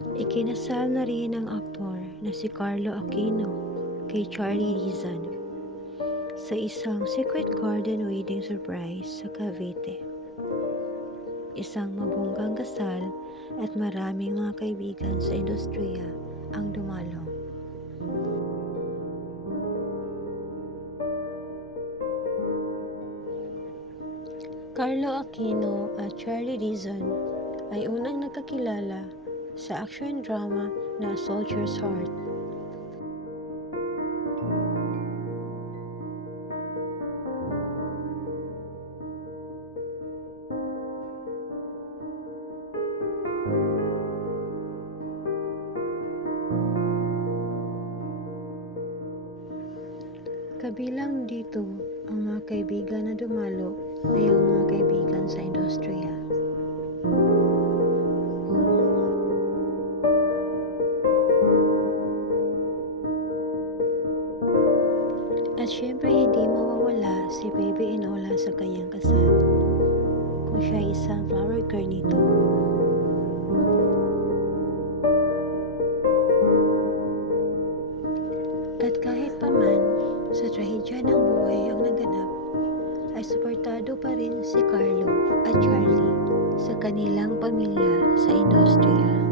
Ikinasal na rin ng aktor na si Carlo Aquino kay Charlie Rizal sa isang secret garden wedding surprise sa Cavite. Isang mabonggang kasal at maraming mga kaibigan sa industriya ang dumalo. Carlo Aquino at Charlie Rizal ay unang nagkakilala sa action drama na Soldier's Heart. Kabilang dito ang mga kaibigan na dumalo ay ang mga kaibigan sa industriya. At syempre hindi mawawala si Baby Enola sa kanyang kasal, kung siya ay isang flower girl nito. At kahit paman sa trahedya ng buhay ang naganap, ay suportado pa rin si Carlo at Charlie sa kanilang pamilya sa industriya.